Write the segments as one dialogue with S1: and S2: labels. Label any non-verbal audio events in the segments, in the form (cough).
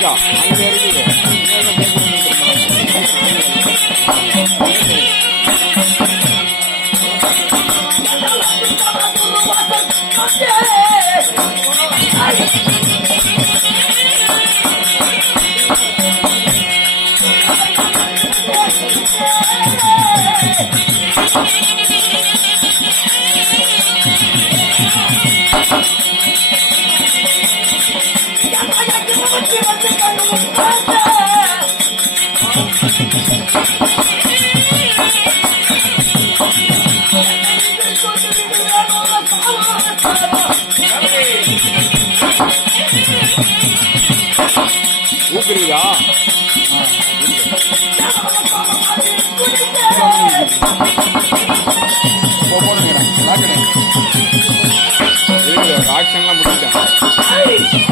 S1: அது என்ன மைக்கா அங்க இருக்குது ஊக்குறீங்களா? ஆக்ஷன்லாம் முடிச்சிட்டேன்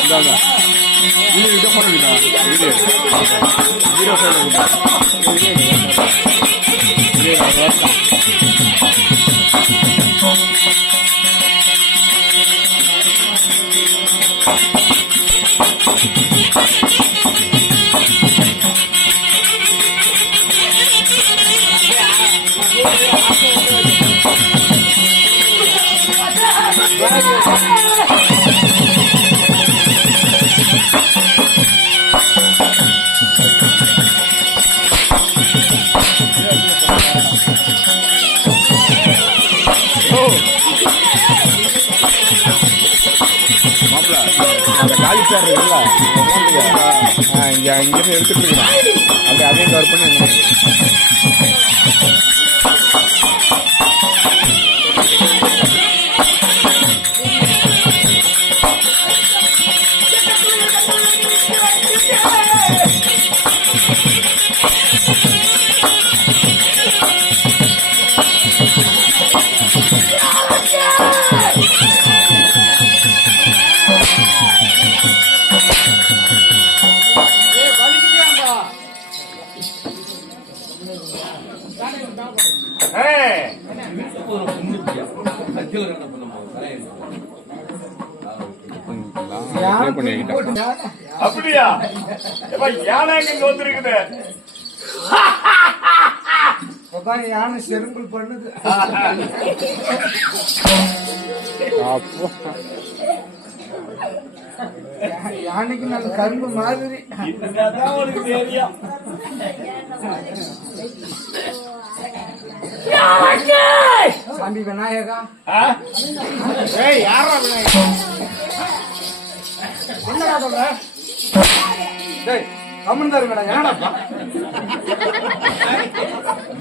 S1: இந்தாங்க. இது இதை பண்ணுங்கடா இது ஜீரோ ஃபைவ் மாப்பிள காலி சேர் இருக்குல்ல ஆ, இங்க எடுத்துட்டு இருக்கலாம் அப்படியே அதையும் கவர் பண்ணி
S2: அப்படியா? யானை இங்க வந்திருக்குது?
S3: உட்காந்து யானை செரும்புல் பண்ணுது. யானைக்கு நல்ல கரும்பு மாதிரி.
S2: தெரியும்
S3: சாமி விநாயகா? ஏய் யாரா விநாயகா? என்னடா சொல்ற? டேய் கம்மன் மேடம் என்னடாப்பா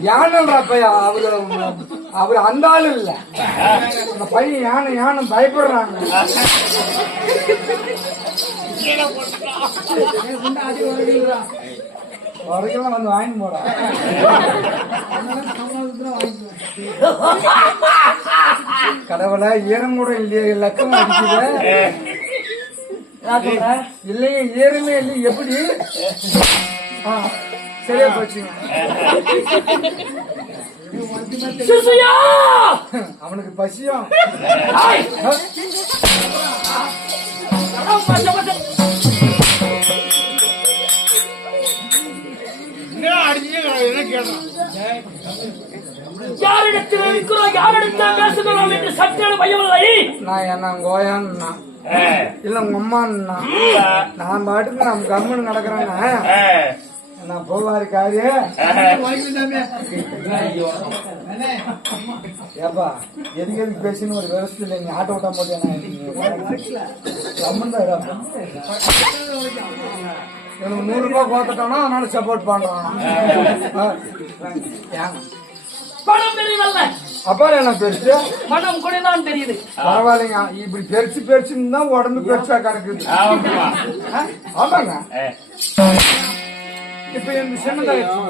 S3: யானைன்றப்பையா அவரு அவரு அந்த ஆளு இல்ல. அந்த பையன் யானை யானை பயப்படுறாங்க. வரைக்கும் வந்து வாங்கி போடா. கடவுளை ஈரம் கூட இல்லையே லக்கம் அடிக்குது. இல்லையே ஈரமே இல்லை எப்படி? ஆ, சரியா போச்சுங்க அவனுக்கு பசியும்.
S4: யாரிடத்தில் இருக்கிறோம்? யாரிடத்தில் பேசுகிறோம் என்று சற்றே பயமில்லை.
S3: நான் என்ன கோயான்னா. இல்ல உங்க அம்மான்னா நான் பாட்டுக்கு நம்ம கம்முன்னு நடக்கிறேன்னா. நான் போவாரு காரியே ஏப்பா எதுக்கு எதுக்கு பேசின்னு ஒரு விவசாயம் இல்லை நீ? ஆட்டோ ஓட்டாம போட்டேன் நூறு ரூபாய் கோத்துட்டானா அதனால சப்போர்ட். ஏங்க?
S4: பணம் பெரியவல்ல
S3: அப்புறம் என்ன பெருசு.
S4: மனம் கூட தான் தெரியுது
S3: பரவாயில்லைங்க. இப்படி பெருசு பெருசுன்னு தான் உடம்பு பெருசா கிடக்குது. ஆமாங்க. இப்ப இந்த சின்னதாயிடுச்சு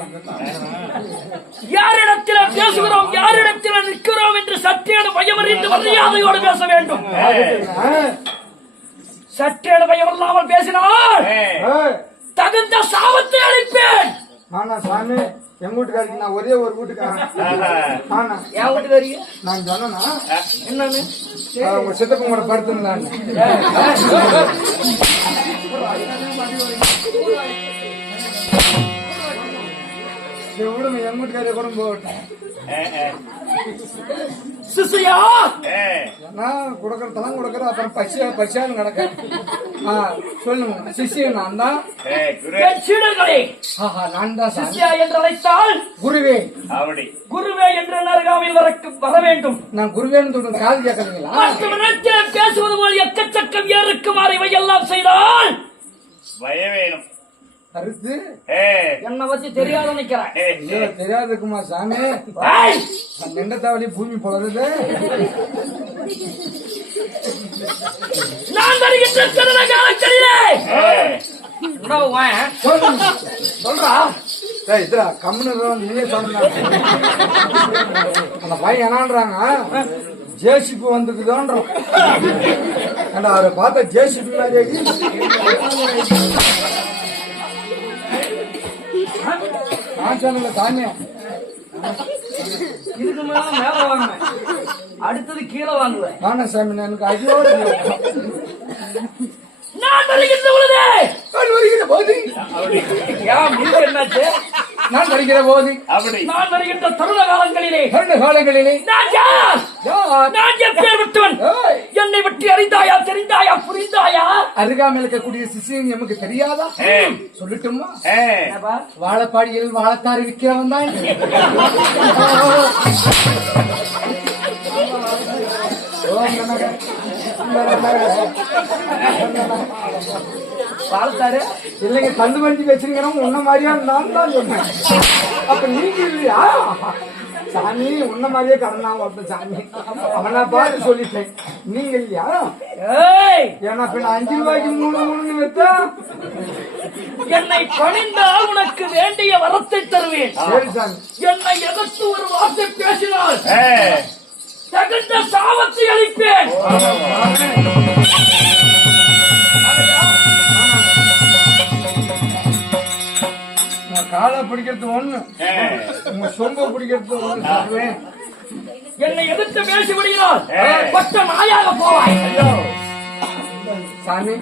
S4: யாரிடத்தில் பேசுகிறோம் யாரிடத்தில் நிற்கிறோம் என்று சத்தியான பயமறிந்து மரியாதையோடு பேச வேண்டும். சற்றேடு பயமில்லாமல் பேசினால்
S2: தகுந்த
S3: சாபத்தை அழைப்பேன் ஆனா சாமி எங்க வீட்டுக்காரருக்கு நான் ஒரே ஒரு வீட்டுக்காரன். ஆனா
S4: என் வீட்டுக்காரிங்க
S3: நான் சொன்னா
S4: என்னன்னு?
S3: உங்க சித்தப்பன் கூட சரி, விடுங்க எங்க வீட்டுக்காரே கூட
S4: சிசையா.
S3: ஏன்னா கொடுக்கறதெல்லாம் கொடுக்கற அப்புறம் பசியா பசியான்னு கிடக்க. ஆ சொல்லுங்க சிஷியன் நான் தான்.
S4: என்
S3: நான் தான் சாமி.
S4: சிஷ்யா என்று அழைத்தால்
S3: குருவே.
S2: அப்படி.
S4: குருவே என்று நரகாவில் வரக்கு வர வேண்டும்.
S3: நான் குருவேன்னு சொல்றது காது கேட்கறீங்களா
S4: பேசுவது போல் எக்கச்சக்கம் ஏறுக்குமாறு இவையெல்லாம் செய்தால்
S2: பயம் வேணும்.
S3: கருத்து?
S4: என்னை பத்தி தெரியாத நினைக்கிறேன்
S2: ஏ,
S3: ஐயோ, தெரியாதுக்குமா சாமி! நின்ற தாவடி பூமி போடுறது
S4: நான் வருகின்ற திருட?
S3: சொல்லுங்க
S4: சொல்றா
S3: ஏய், இதுடா, கம்முனு இரு, நீயே. அந்த பையன் என்னான்றாங்க? ஜேசிபி வந்துக்குதோன்றான் அவரை பார்த்தா ஜேசிபி மாதிரியே நான் சொன்னல
S4: இதுக்கு மேல மேல வாங்குவேன் அடுத்தது கீழே வாங்குவேன்
S3: நானே சாமி எனக்கு
S4: நான் வருகின்ற பொழுது
S3: நான் வருகிற போது.
S2: அப்படி.
S4: ஏன் நீங்க என்னாச்சு?
S3: நான் வருகிற போது
S2: அப்படி.
S4: நான் வருகின்ற தருண காலங்களிலே
S3: இரண்டு காலங்களிலே
S4: நான் யார்? என்னை பற்றி அறிந்தாயா தெரிந்தாயா புரிந்தாயா?
S3: அருகாமையில் இருக்கக்கூடிய சிசியன் நமக்கு தெரியாதா? சொல்லட்டுமா? வாழப்பாடியில் வாழத்தாறு விற்கிறவன் தான். (laughs)
S4: வாழ்த்தாரு.
S3: இல்லைங்க தள்ளு வண்டி வச்சிருக்கிறோம் உன்ன மாதிரியா நான் தான் சொன்னேன். அப்ப நீங்க இல்லையா? சாமி உன்ன மாதிரியே கரணா ஒருத்தன் சாமி. அவனா பார்த்து சொல்லிட்டேன். நீங்க இல்லையா?
S4: ஏய்!
S3: ஏன்னா பின்ன அஞ்சு ரூபாய்க்கு மூணு மூணுன்னு வித்தா
S4: என்னை பணிந்தால் உனக்கு வேண்டிய வரத்தை தருவேன்.
S3: சரி சாமி.
S4: என்னை எதிர்த்து ஒரு வார்த்தை பேசினால். தகுந்த சாபத்தை அளிப்பேன்
S3: நான் காலை பிடிக்கிறது ஒண்ணு. உங்க சொம்ப பிடிக்கிறது ஒண்ணு
S4: என்னை எதிர்த்து பேசி விடுகிறார். பட்ட நாயாக போவாய்
S3: சாமி.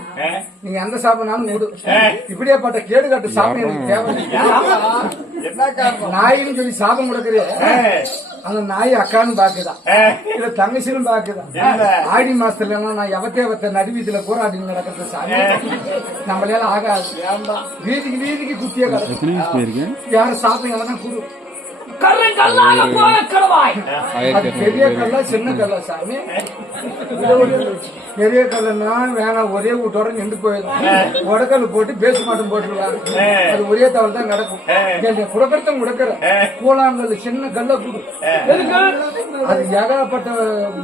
S3: நீங்க எந்த சாப்பிடனாலும் விடு
S2: ஏய்.
S3: இப்படியேப்பட்ட கேடு காட்டு சாமி எனக்கு தேவை? நாயின்னு சொல்லி சாபம் கொடுக்குறிய
S2: ஏ.
S3: அந்த நாய் அக்கான்னு பாக்குதா
S2: ஏ.
S3: இல்ல தங்கச்சின்னு பாக்குதா
S2: என்ன?
S3: ஆடி மாசத்துல நான் எவத்தே வத்த நடுவீதியில போராடி நடக்கிறது சாமி. நம்மளால ஆகாது. வீதிக்கு வீதிக்கு குத்திய கிடக்கு. யாரும் சாப்பிடுங்க அது பெரிய கல்லா சின்ன கல்லா சாமி. பெரிய கல்லுன்னா வேணாம் ஒரே வீட்டோட நின்று போயிடும் உடக்கல் போட்டு பேச மாட்டம் போட்டுருவாங்க அது ஒரே தவறு தான் நடக்கும். குடக்கட்டம் குடக்கிற கூழாங்கல் சின்ன கல்ல குடு. எதுக்கு? அது ஏகப்பட்ட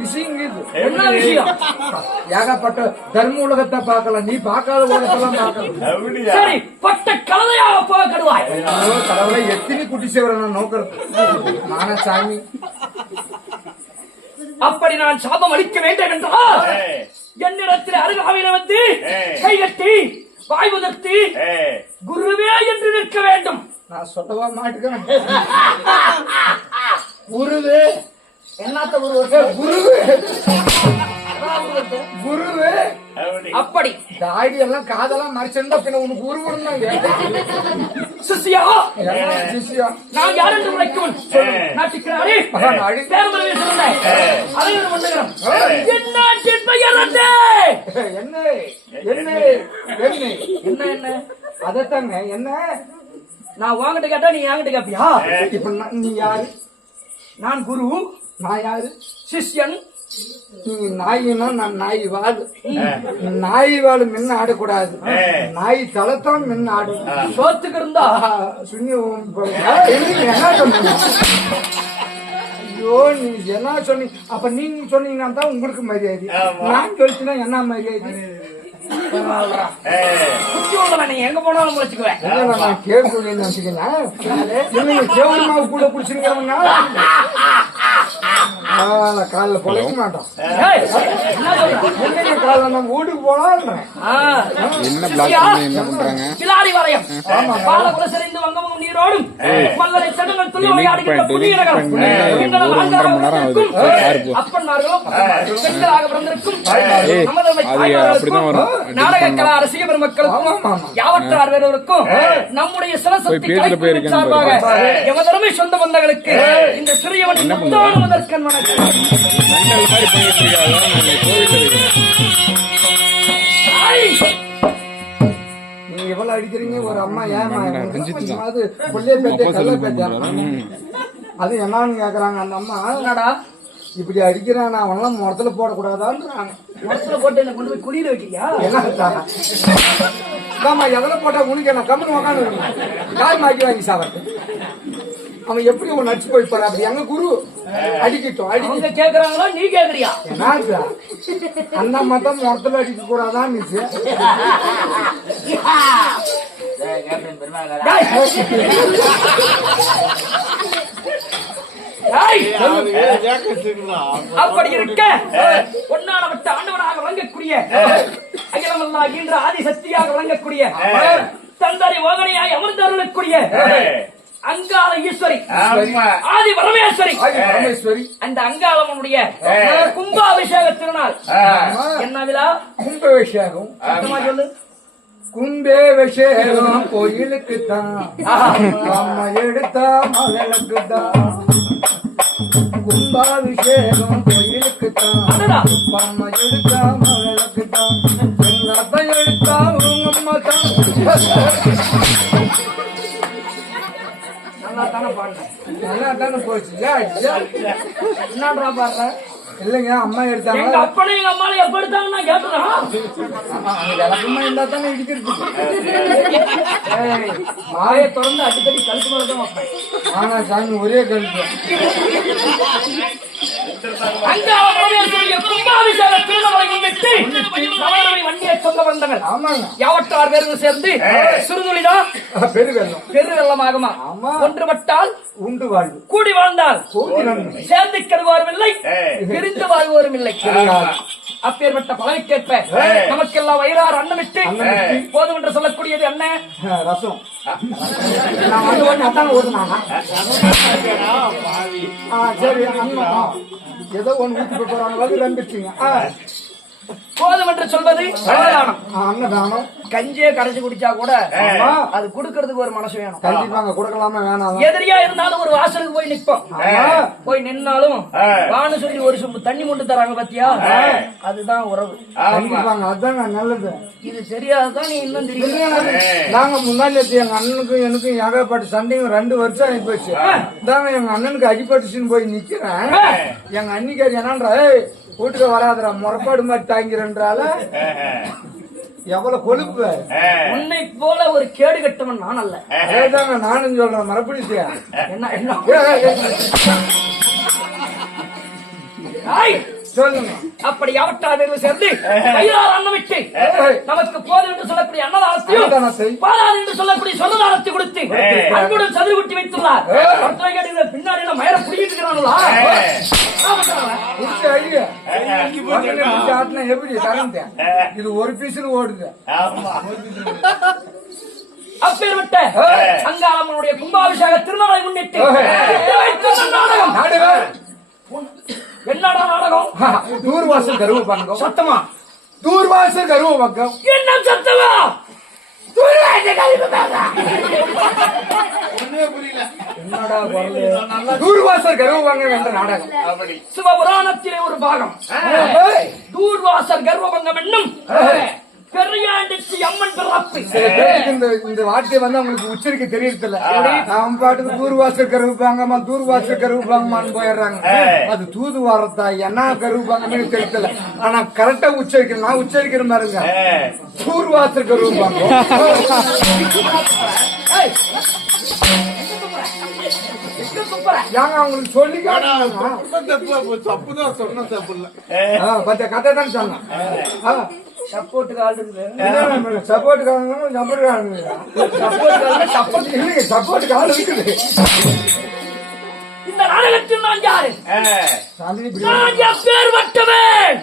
S3: விஷயம் இது.
S4: என்ன விஷயம்?
S3: ஏகப்பட்ட தர்ம உலகத்தை பார்க்கலாம். நீ பார்க்காத உலகத்தெல்லாம் பார்க்கலாம்.
S4: பட்ட போக
S3: கடவுளை எத்தனை குட்டி சேவரை நான் நோக்கிறது? நானா சாமி.
S4: அப்படி நான் சாபம் அளிக்க வேண்டும் என்றால். என்னிடத்தில் அருகாமையில வந்து
S2: ஏய்.
S4: கை கட்டி வாய் உதர்த்தி
S2: ஏ.
S4: குருவே என்று நிற்க வேண்டும்
S3: நான் சொல்லவா மாட்டுக்கிறேன் குருவே
S4: என்னத்த குரு
S3: குருவே குருவே.
S2: அப்படி.
S3: தாடி எல்லாம் காதெல்லாம் மறைச்சிருந்தா பின்ன உனக்கு உருவம்
S4: சிசியா
S3: சிசியா
S4: நான் யார் என்று உழைக்கும் நாட்டுக்கிறாரே.
S3: மகாநாடு.
S4: பேரமரவே சொன்னேன் அனைவரும் பண்ணுகிறோம் என்ன?
S3: என்ன? என்ன? என்ன?
S4: என்ன? என்ன
S3: அதத்தாங்க என்ன?
S4: நான் வாங்கிட்டு கேட்டா நீ என்கிட்ட கேப்பியா?
S3: இப்ப நீ யாரு?
S4: நான் குரு.
S3: நான் யாரு?
S4: சிஷ்யன்.
S3: நாயினா நான் நாய் வாடு. நாய் வாடு மின்ன ஆடக்கூடாது. நாய் தலைத்தான் மின்ன ஆடும்
S4: சோத்துக்கு இருந்தா
S3: சுண்ணி என்ன சொன்னீங்க? ஐயோ நீ என்ன சொன்னீங்க? அப்ப நீங்க சொன்னீங்கன்னா தான் உங்களுக்கு மரியாதை. நான் சொல்லிச்சுன்னா என்ன மரியாதை?
S4: எங்க போனாலும்
S3: கேள்வி மாவு கூட குடிச்சிருக்கிறவங்க காலில் பொழைக்க மாட்டோம். காலைல நம்ம வீட்டுக்கு
S4: ஆ.
S1: என்ன பிளாக் பண்ணி என்ன பண்றாங்க?
S4: பாலகுல சிறைந்து வங்கமும் நீரோடும். மல்லரை சடங்கள் நகரம் அப்பன்மார்களும் பெண்களாக பிறந்திருக்கும். ரசிக பெருமக்களுக்கும். யாவற்றார் வேறொருக்கும் நம்முடைய சார்பாக. எமதருமை சொந்த பந்தங்களுக்கு இந்த சிறியவன் முதற்கண் வணக்கம்
S1: மெண்டல் மாதிரி பண்ணிட்டு நீங்க
S3: எவ்வளவு அடிக்கிறீங்க ஒரு அம்மா ஏமா அது புள்ளைய பேத்தியா கல்ல அது என்னன்னு கேக்குறாங்க அந்த அம்மா
S4: என்னடா
S3: இப்படி அடிக்கிறான் அவனெல்லாம் முறத்துல போடக்கூடாதான்றாங்க
S4: மரத்துல போட்டு என்ன கொண்டு போய் குளிர
S3: என்ன ஆமா போட்டா உனக்கு என்ன கம்மன் உக்காந்து காய் மாக்கி வாங்கி சாப்பிட்டு அவன் எப்படி உன் நடிச்சு போய்ப்பாரு அப்படி எங்க குரு? அடிக்கட்டும் அடி
S4: அவங்க கேக்குறாங்களா நீ கேக்குறியா?
S3: என்ன அந்த அம்மா தான் முறத்துல அடிக்க கூடாதான்
S4: டேய்! அப்படி இருக்க. பொன்னான விட்ட ஆண்டவனாக விளங்கக்கூடிய அகிலமல்லா ஈன்ற ஆதி சக்தியாக விளங்கக்கூடிய தந்தரி ஓகனையாய் அமர்ந்தருளக்கூடிய அங்காள ஈஸ்வரி. ஆதி பரமேஸ்வரி.
S3: பரமேஸ்வரி.
S4: அந்த அங்காளம்மனுடைய கும்பாபிஷேக திருநாள். என்ன விழா?
S3: கும்பாபிஷேகம்.
S4: சொல்லு.
S3: கும்பாபிஷேகம் கோயிலுக்கு தான் அம்மா எடுத்தா மகளுக்கு தான் கும்பாபிஷேகம் கோயிலுக்கு தான். அம்மா எடுத்தா மகளுக்கு தான் என்னத்தை எடுத்தா உங்க அம்மா தான்
S4: தானே
S3: போச்சு?
S4: என்னன்றா பாடுற?
S3: இல்லைங்க அம்மா
S4: எங்க
S3: எடுத்தாங்க
S4: அப்பனை எங்க அம்மால எப்ப எடுத்தாங்க நான் கேட்டுறேன்
S3: விளக்கமா இருந்தா தானே இடிக்கிறது
S4: வாயை திறந்து அடிக்கடி கழுத்து மேல தான் வைப்பேன்.
S3: ஆனா சாமி ஒரே கல்வி
S4: யாவற்றார் பேருந்து சேர்ந்து சிறுதுளிதான்
S3: பெரு வெள்ளம்.
S4: பெரு வெள்ளமாகுமா?
S3: ஆமா.
S4: ஒன்றுபட்டால்
S3: உண்டு வாழ்வு.
S4: கூடி வாழ்ந்தால் சேர்ந்து கருவாரும் இல்லை பிரிந்து வாழ்வோரும் இல்லை. அப்பேற்பட்ட பலனுக்கேற்ப நமக்கெல்லாம் வயிறார் அன்னமிட்டு போதும் என்று சொல்லக்கூடியது என்ன?
S3: ரசம். நான் வந்து அத்தான ஆ சரி அண்ணா ஏதோ ஒன்று ஊற்றி போறாங்க வந்து ஆ.
S4: போதும் என்று சொல்வது அன்னதானம்
S3: அன்னதானம்.
S4: கஞ்சியே கரைச்சு குடிச்சா கூட. அது குடுக்கறதுக்கு ஒரு மனசு வேணும்.
S3: கண்டிப்பாங்க கொடுக்கலாமா வேணாம்.
S4: எதிரியா இருந்தாலும் ஒரு வாசலுக்கு போய் நிற்போம். போய் நின்னாலும் வான்னு சொல்லி ஒரு சொம்பு தண்ணி கொண்டு தராங்க பாத்தியா? அதுதான் உறவு.
S3: கண்டிப்பாங்க அதுதாங்க நல்லது.
S4: இது தெரியாததான் நீ இன்னும் தெரியல
S3: நாங்க முன்னாடி எங்க அண்ணனுக்கும் எனக்கும் ஏகப்பட்ட சண்டையும் ரெண்டு வருஷம் ஆகி போச்சு. தாங்க எங்க அண்ணனுக்கு அடிபட்டுச்சுன்னு போய் நிக்கிறேன். எங்க அன்னிக்காரி என்னன்றா "ஏய், வீட்டுக்கு வராதுடா முறப்பாடு மாதிரி தாங்கிறன்றால. எவ்வளவு கொழுப்பு.
S4: உன்னை போல ஒரு கேடு கட்டவன் நான் அல்ல.
S3: அதேதாங்க நானும் சொல்றேன் மரப்பிடிச்சியா
S4: என்ன என்ன!
S3: சொல்லுங்க.
S4: அப்படி அவற்றாக சேர்ந்து கையால் அன்னமிட்டு நமக்கு போதும் என்று சொல்லக்கூடிய அன்னதானத்தையும்
S3: அன்னதானத்தை.
S4: பாலாறு என்று சொல்லக்கூடிய சொன்னதானத்தை கொடுத்து அன்புடன் சதுர குட்டி வைத்துள்ளார் பின்னாடி எல்லாம் மயிர புடிக்கிட்டு இருக்கிறாங்களா
S3: எப்படி? இது ஒரு பீஸ்ல ஓடுது.
S4: அப்பேற்பட்ட அங்காளம்மனுடைய கும்பாபிஷேக திருநாளை முன்னிட்டு நாடகம். என்னடா நாடகம்? (laughs)
S3: தூர்வாசல் கருவ பங்கம்.
S4: சத்தமா?
S3: தூர்வாசல் கருவ பங்கம்.
S4: என்ன சத்தமா?
S3: என்னடா குரலு? தூர்வாசல் கருவ பங்கம் என்ற நாடகம்.
S4: சிவபுராணத்திலே ஒரு பாகம். தூர்வாசர் கர்வபங்கம் என்னும். பெரியாண்டிச்சி அம்மன் பிறப்பு.
S3: சில பேருக்கு இந்த இந்த வார்த்தை வந்து அவங்களுக்கு உச்சரிக்க தெரியறதில்ல. அவன் பாட்டுக்கு தூர்வாசல் கருவுப்பாங்கம்மா தூர்வாசல் கருவுப்பாங்கம்மான்னு போயிடுறாங்க. அது தூது வாரத்தா என்ன கருவுப்பாங்கன்னு தெரியல ஆனா கரெக்டா உச்சரிக்கணும். நான் உச்சரிக்கிற பாருங்க. தூர்வாசல் கருவுப்பாங்க? ஏங்க அவங்களுக்கு சொல்லி பத்த கதை தான் சொன்னேன்.
S4: ஆள் இருக்குது
S3: என்ன சப்போர்ட்டுக்காரங்க சப்போர்ட்டுக்காரங்க சப்போர்ட்டுக்காரங்க சப்போர்ட் இல்லைங்க சப்போர்ட்டுக்கு ஆள் இருக்குது.
S4: இந்த நாடகத்தில் நான் யாரு? நான் எப்பேர் வட்டவன்.